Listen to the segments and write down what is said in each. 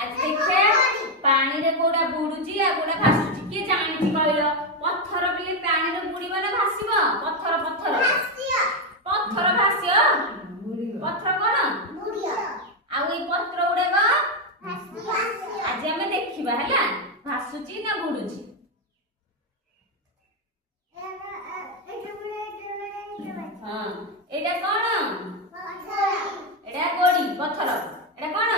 आज देखे पानी रे कोडा बुडुची आ कोडा भासुची के जानिची कहलो पत्थर बिले पानी रे बुडीबा ना भासिबो पत्थर पत्थर भासियो पत्थर भासियो पत्थर कोन बुडियो आ ओई पत्र उडेगा भासियो आज हमें देखिबा हला भासुची ना बुडुची हां एटा कोन पत्थर एटा गोडी पत्थर एटा कोन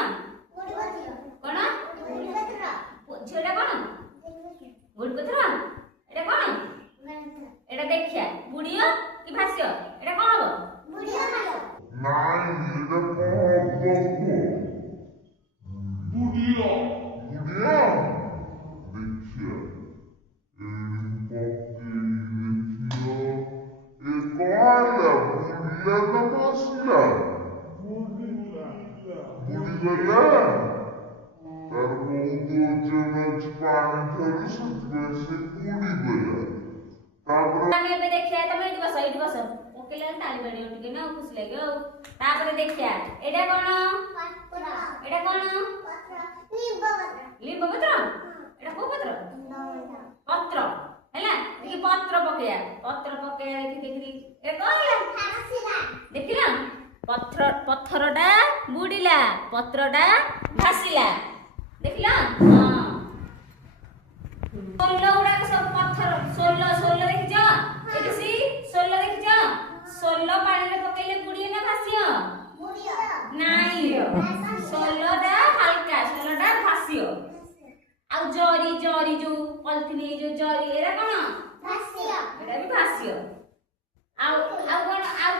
गोडी पत्थर कोन गोडी पत्थर झेडा कोन गोडी पत्थर एटा कोन एटा देखिया बुडियो कि भासियो एटा कोन हो बुडियो मारो नाई एटा कोन बुडियो बुडियो देखिया ताली बड़ी उठ के ना खुश लगे तापर देखिया एटा कोन पत्थर एटा कोन पत्थर लींब पत्र एटा को पत्र पत्र हैला देखि पत्र पकेया देखि ए कहला भासिला देखिला पत्थरटा बुडिला पत्रटा भासिला देखिला हां सोल्लो उडा सब पत्थर सोल्लो देखिजा देखिसी सोल्लो देखिजा सोल्लो पानी रे पकेले बुडिए ना भासियो बुडियो नाही सोल्लोटा हल्का सोल्लोटा भासियो आ जरी जो पलथिनी जो जरी एरा कोन भासियो एटा भी भासियो आ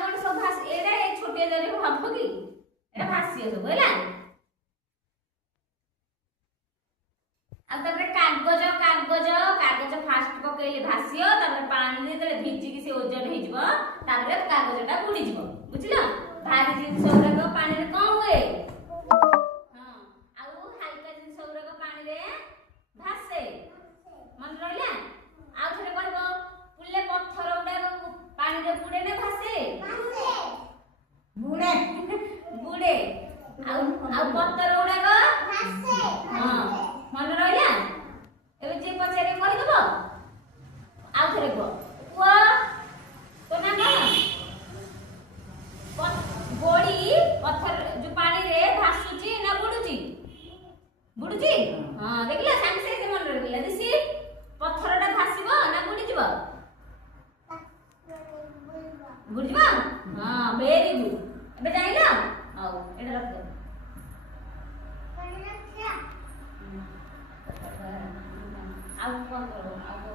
कोन सब भास एरा ए छोटे जरी भाबो की एटा भासियो सब हैला आ तबरे कागज फास्ट पकेले भासियो तबरे पानी रे तले भिजी की से ओजन हे जिवो तबरे कागजटा बुडी जिवो बुझिलो भारी जिंस सबरक पानी रे कम हुए हां आ हल्का जिंस सबरक पानी रे भासे मन रहला आ थरे कहबो पुल्ले पत्थर उडा पानी रे बुडे ना भासे बुडे आ पत्थर उडा भासे हां मन रहला एबे जे पछारे कहि दबो आ थरे को वो तो ना गोडी पत्थर जो पानी रे भासुची ना बुडुची हां देखला सांगे से मन रहला दिसी पत्थरटा भासिबो ना बुडी जिवो बुडीबो हां वेरी गुड एबे जाइला आउ एटा रख दे आउ कोन करो आउ